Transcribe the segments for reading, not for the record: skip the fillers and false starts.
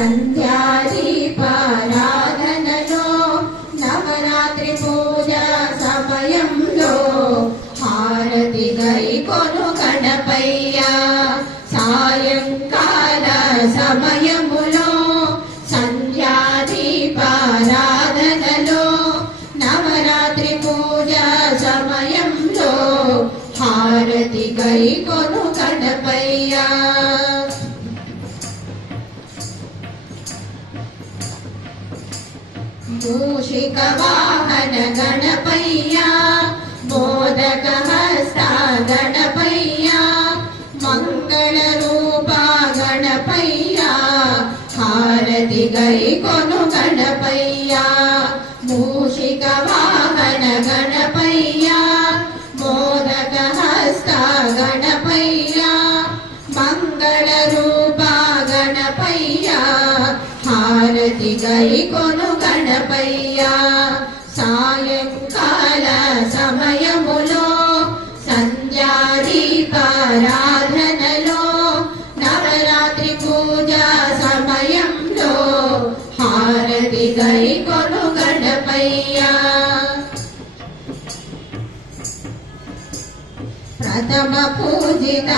సంధ్యాదీపారాధనలో నవరాత్రి పూజ సమయంలో హారతి గైకొను గణపయ్యా సాయంకాల సమయములో సంధ్యాదీపారాధనలో నవరాత్రి పూజ సమయంలో హారతి గైకొను గణపయ్యా మూషిక వాహన గణపయ్యా మోదక హస్త గణపయ్యా మంగళ రూప గణపయ్యా హారతి గైకొను గణపయ్యా మూషిక వాహన గణపయ్యా మోదక హస్త గణపయ్యా మంగళ రూప గణపయ్యా హారతి గైకొను గణపయ్యా సాయంకాల సమయములో సంధ్యాదీపారాధనలో నవరాత్రి పూజ సమయంలో హారతి గైకొను గణపయ్యా ప్రథమ పూజిత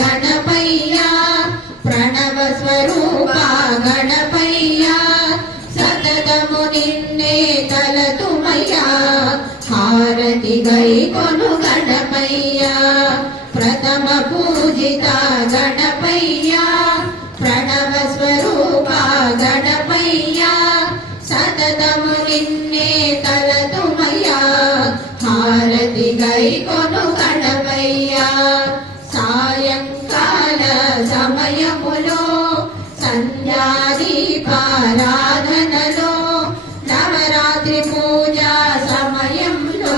గణపయ్యా ప్రణవ స్వరూప గణపయ్యా సతతము నిన్నే తలతుమయ్యా హారతి గైకొను గణపయ్యా ప్రథమ పూజిత గణపయ్యా ప్రణవ స్వరూప గణపయ్యా సతతము నిన్నే తలతుమయ్యా హారతి గైకొను గణపయ్యా సాయంకాల సమయములో సంధ్యాదీపారాధనలో నవరాత్రి పూజ సమయంలో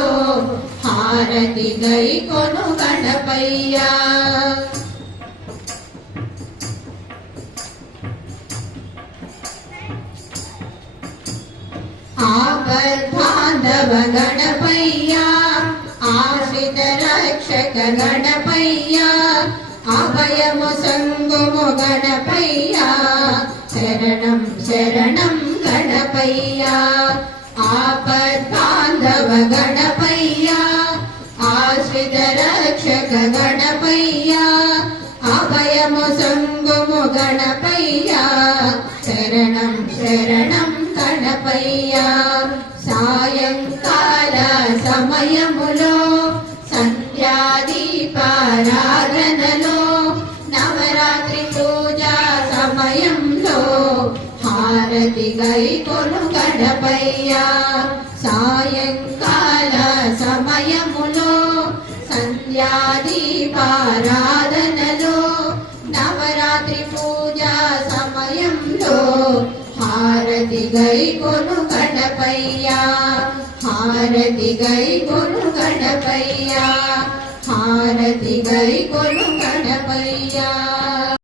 హారతి గైకొను గణపయ్యా ఆపద్బాంధవ గణపయ్యా ఆశ్రిత రక్షక గణపయ్యా అభయము సంగుము గణపయ్యా శరణం శరణం గణపయ్యా ఆపద్బాంధవ గణపయ్యా ఆశ్రిత రక్షక గణపయ్యా అభయము సంగుము గణపయ్యా శరణం శరణం గణపయ్యా సాయంకాల సమయములో సంధ్యాదీపారాధనలో నవరాత్రి పూజ సమయంలో హారతి గైకొను గణపయ్యా సాయంకాల సమయములో సంధ్యాదీపారాధనలో నవరాత్రి పూజ సమయంలో హారతి గైకొను గణపయ్యా హారతి గైకొను గణపయ్యా హారతి గైకొను గణపయ్యా